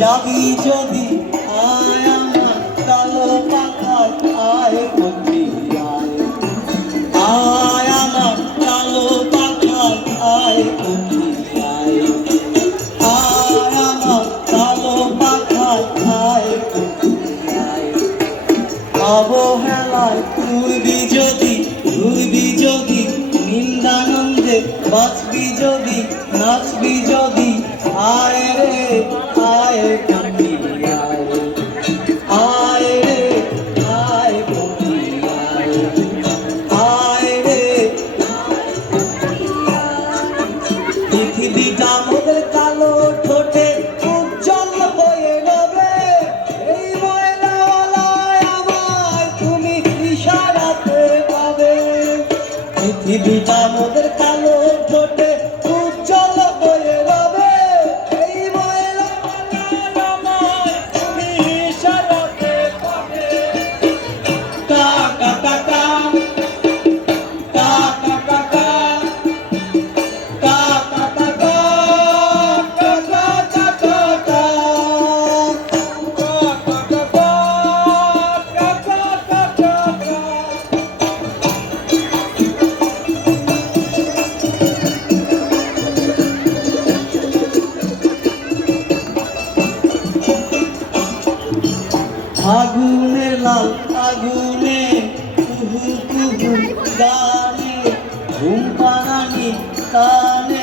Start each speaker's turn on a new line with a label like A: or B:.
A: যাবি যদি আয় আমার কালো পাখায় আয় বন্ধি আয়। আয় আমার কালো পাখায় আয় বন্ধি আয়। ঘুরবি যদি ঘুরবি যদি, নিন্দানন্দে বাঁচবি যদি, নাচবি যদি, আয় রে। পৃথিবীটা মোদের কালো ঠোঁটে উজ্জ্বল হয়ে রবে এই ময়লাওয়ালায় আমায় তুমি ইশারাতে পাবে পৃথিবীটা মোদের আগুনের লাল আগুনে কুহু কুহু গানে ঘুম পাড়ানি তার